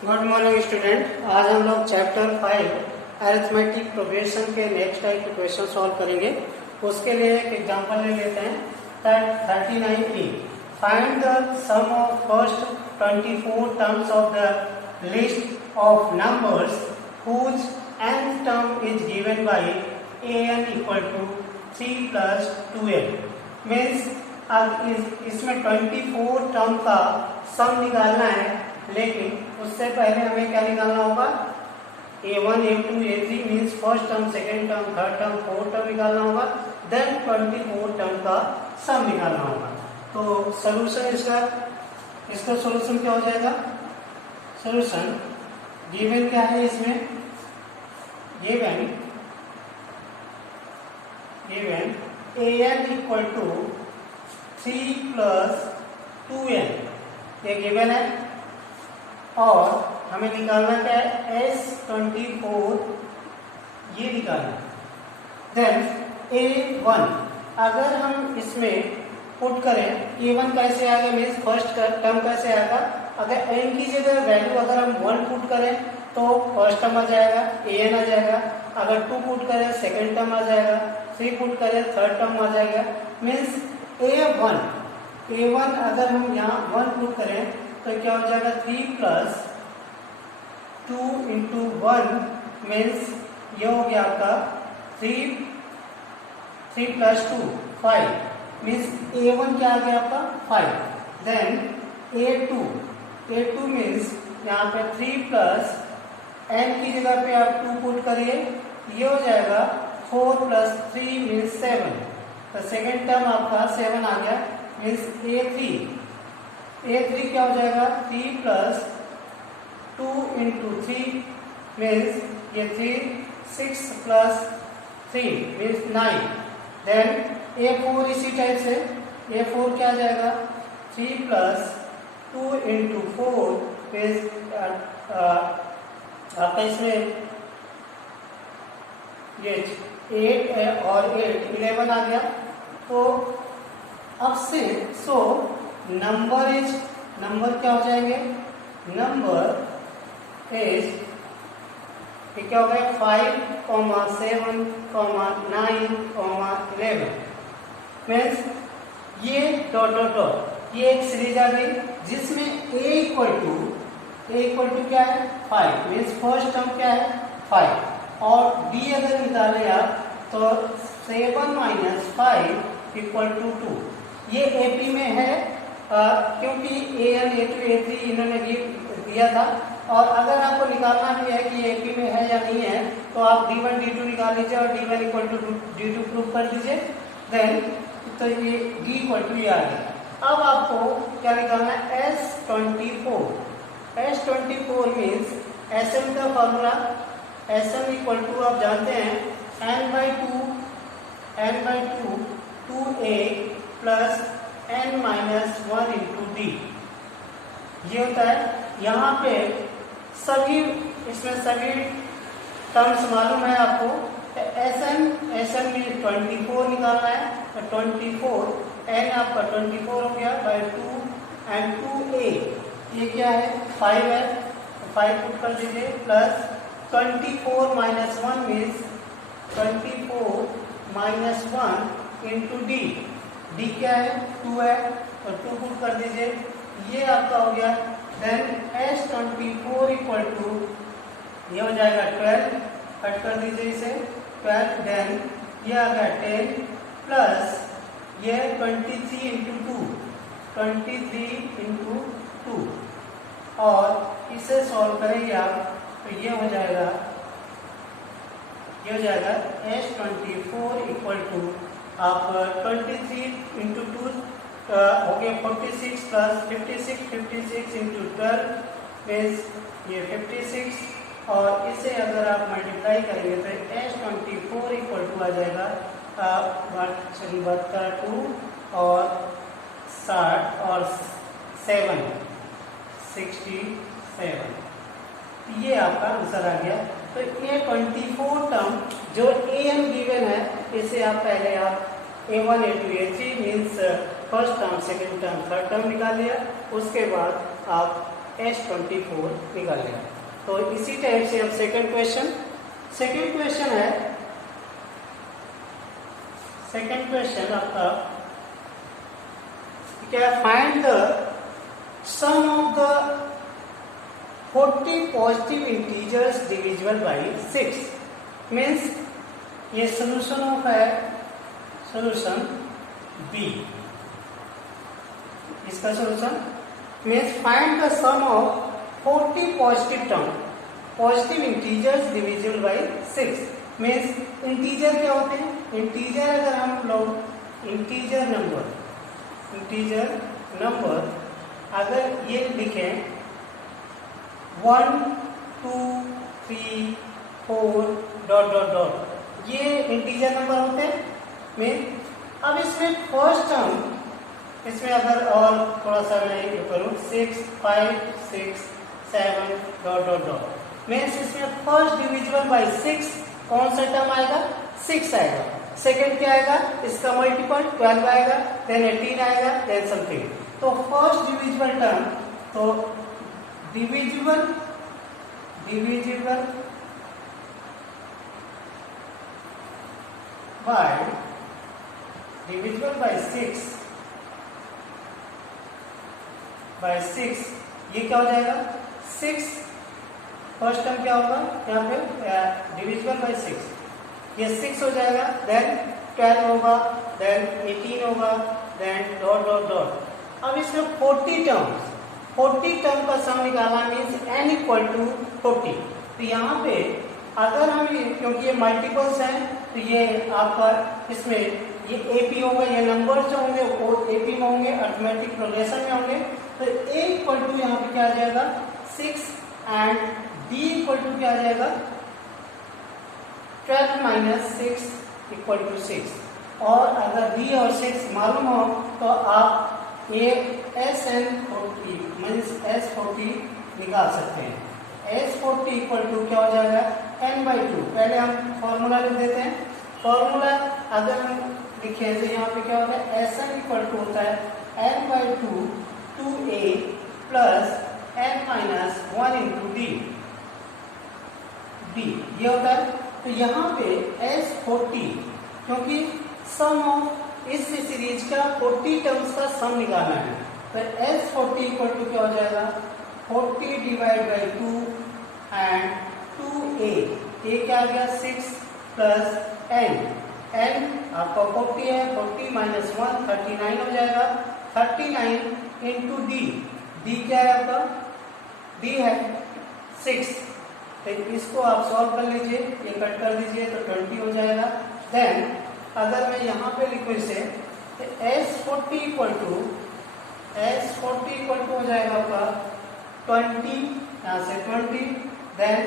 Good morning student. आज हम लोग चैप्टर 5 अरिथमेटिक प्रोग्रेशन के नेक्स्ट टाइप के क्वेश्चन सॉल्व करेंगे। उसके लिए एक एग्जांपल ले लेते हैं। 39A, find the sum of first 24 terms of the list of numbers whose nth term is given by an equal to 3 plus 2n। Means इसमें 24 टर्म का सम निकालना है, लेकिन उससे पहले हमें क्या निकालना होगा? A1, A2, A3 means first term, second term, third term, fourth term निकालना होगा। देन 24 टर्म का सम निकालना होगा। तो सोल्यूशन इसका सोल्यूशन क्या हो जाएगा? सोल्यूशन गिवन क्या है इसमें? Given an equal to 3 plus 2n, ये गिवन है। और हमें निकालना क्या है? S24, ये निकालना। देन A1, अगर हम इसमें पुट करें, A1 कैसे आएगा? मीन्स फर्स्ट टर्म कैसे आएगा? अगर n की जगह वैल्यू अगर हम 1 पुट करें तो फर्स्ट टर्म आ जाएगा, an आ जाएगा। अगर 2 पुट करें सेकेंड टर्म आ जाएगा, 3 पुट करें थर्ड टर्म आ जाएगा। मीन्स A1 अगर हम यहाँ 1 पुट करें तो क्या हो जाएगा? 3 प्लस 2 इंटू 1 मीन्स ये हो गया आपका 3 प्लस 2 5, मीन्स A1 क्या आ गया आपका? 5। देन A2 मीन्स यहाँ पे 3 प्लस n की जगह पे आप 2 पुट करिए, ये हो जाएगा 4 प्लस 3 मीन्स 7। तो सेकेंड टर्म आपका 7 आ गया। मीन्स A3 क्या हो जाएगा? 3 प्लस 2 इंटू 3 मीन्स ये 6 प्लस 3 मीन्स 9। देन A4 इसी टाइप से, A4 क्या आ जाएगा? 3 प्लस 2 इंटू 4 मीन्स आपका इसमें ये 8 और 8 11 आ गया। तो अब से नंबर क्या हो जाएंगे? नंबर इज क्या हो गया? 5, 7, 9, 11 मीन्स ये डॉट डॉट डॉट, ये एक सीरीज आ गई जिसमें a इक्वल टू क्या है? 5 मीन्स फर्स्ट टर्म क्या है? 5। और b अगर निकाले आप तो 7 माइनस 5 इक्वल टू 2। ये AP में है क्योंकि an, A2, A3 इन्होंने दिया था। और अगर आपको निकालना भी है कि AP में है या नहीं है तो आप D1, D2 निकाल लीजिए और D1 equal to D2 prove कर दीजिए। देन तो ये D इक्वल टू ये आ गया। अब आपको क्या निकालना है? S24 मीन्स Sm का फॉर्मूला Sm इक्वल टू आप जानते हैं n/2 2a plus n minus 1 into D, ये होता है। यहाँ पे इसमें सभी टर्म्स मालूम है आपको। Sm में 24 निकालना है, तो 24 n आपका 24 हो गया बाय 2 एंड 2a ये क्या है? 5 है, 5 पुट कर दीजिए plus 24 minus 1 means 24 minus 1 into D क्या है? 2 है, तो 2 पुट कर दीजिए, ये आपका हो गया। देन S24 इक्वल टू ये हो जाएगा 12, कट कर दीजिए इसे 12। देन ये आ गया 10 प्लस ये 23 इंटू 2 और इसे सॉल्व करेंगे आप तो ये हो जाएगा S24 इक्वल टू आप 23 इंटू 2 हो गया 46 प्लस 56 इंटू 12 मीन्स ये 56। और इसे अगर आप मल्टीप्लाई करेंगे तो S24 इक्वल टू आ जाएगा 2 और 60 और 7 67। ये आपका आंसर आ गया। तो ये 24 टर्म जो an गिवन है इसे आप पहले A1, A2, A3 means first term, second term, third term निकाल लिया। उसके बाद आप S24 निकाल लिया। तो इसी टाइप से अब सेकंड क्वेश्चन है, सेकंड क्वेश्चन आपका क्या, find the sum of the 40 positive integers divisible by 6। Means ये सोल्यूशन ऑफ है, सोल्यूशन बी। इसका solution means find the sum of 40 positive term, positive integers divisible by 6। Means integer क्या होते हैं, integer अगर हम लोग इंटीजर नंबर अगर ये लिखें 1 2 3 4 डॉट डॉट डॉट, ये इंटीजर नंबर होते हैं। में अब इसमें फर्स्ट टर्म, इसमें अगर और थोड़ा सा मैं ये करूँ 6 5 6 7 डॉट डॉट डॉट, मीन्स इसमें फर्स्ट डिविजिबल बाय 6 कौन सा टर्म आएगा, 6 आएगा। सेकंड क्या आएगा, इसका मल्टीपल 12 आएगा, देन 18 आएगा, देन समथिंग। तो फर्स्ट डिविजिबल टर्म, तो डिविजिबल बाय 6 ये क्या हो जाएगा, 6 फर्स्ट टर्म क्या होगा यहाँ पे डिविजिबल बाय 6, ये 6 हो जाएगा, देन 12 होगा, देन 18 होगा, देन डॉट डॉट डॉट। अब इसमें 40 टर्म का सम निकालना मीन्स n इक्वल टू 40। तो यहाँ पे अगर हम क्योंकि ये मल्टीपल्स हैं तो ये आपका इसमें ये AP होगा, ये नंबर जो होंगे वो AP में होंगे, अरिथमेटिक प्रोग्रेशन में होंगे। तो A इक्वल टू यहाँ पे क्या आ जाएगा 6 एंड D इक्वल टू क्या आ जाएगा 12 माइनस 6 इक्वल टू 6। और अगर D और 6 मालूम हो तो आप ये SN40 मीन्स S40 निकाल सकते हैं। S40 इक्वल टू क्या हो जाएगा n/2। पहले हम फॉर्मूला लिख देते हैं। फॉर्मूला अगर हम लिखे तो यहाँ पे क्या होता है Sn इक्वल टू होता है n/2 2a plus n minus 1 into D ये होता है। तो यहाँ पे S40 क्योंकि सम ऑफ इस सीरीज का 40 टर्म्स का सम निकालना है, तो S40 इक्वल टू क्या हो जाएगा 40 divide by 2 and 2a, a क्या आ गया 6 प्लस n आपका 40 है, 40 माइनस 1 39 हो जाएगा, 39 इंटू डी क्या है आपका, डी है 6। तो इसको आप सॉल्व कर लीजिए, ये कट कर दीजिए तो 20 हो जाएगा। देन अगर मैं यहाँ पे लिखूँ इसे तो S40 इक्वल टू हो जाएगा आपका 20, यहाँ से 20, देन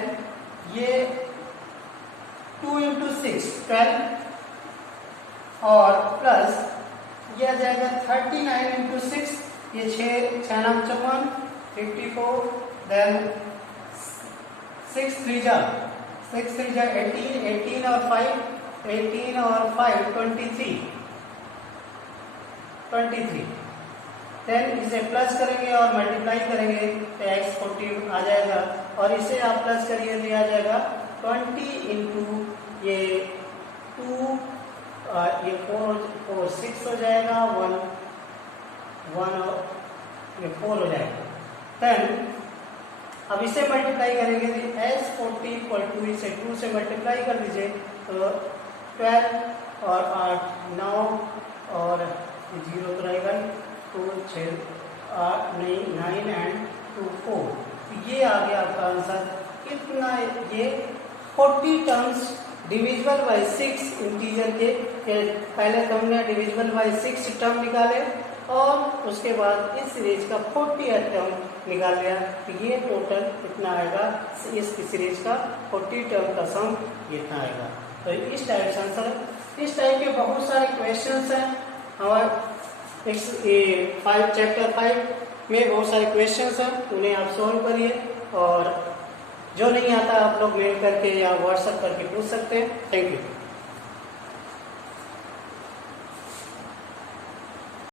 ये 2 इंटू 6 12 और प्लस ये आ जाएगा 39 इंटू 6, ये 6 नाम 54, देन 6 3 जा 18 और 5 23। देन इसे प्लस करेंगे और मल्टीप्लाई करेंगे तो x40 आ जाएगा, और इसे आप प्लस करिए तो आ जाएगा 20 इंटू ये 2 ये 4 6 हो जाएगा, 1 ये 4 हो जाएगा। देन अब इसे मल्टीप्लाई करेंगे तो S40 इक्वल टू इसे 2 से मल्टीप्लाई कर दीजिए तो 12 और 8 9 और 0 तो रहेगा 2 6 8 9 एंड 2 4। तो ये आ गया आपका आंसर। इतना ये 40 टर्म्स डिविजिबल बाय 6 इंटीजर के पहले तो हमने डिविजिबल बाय 6 टर्म निकाले और उसके बाद इस सीरीज का 40 टर्म निकाल लिया। तो ये टोटल कितना आएगा, इस सीरीज का 40 टर्म का सम इतना आएगा। तो इस टाइप से आंसर, इस टाइप के बहुत सारे क्वेश्चंस हैं हमारे चैप्टर 5 में बहुत सारे क्वेश्चंस हैं, उन्हें आप सॉल्व करिए और जो नहीं आता आप लोग मेल करके या व्हाट्सएप करके पूछ सकते हैं। Thank you.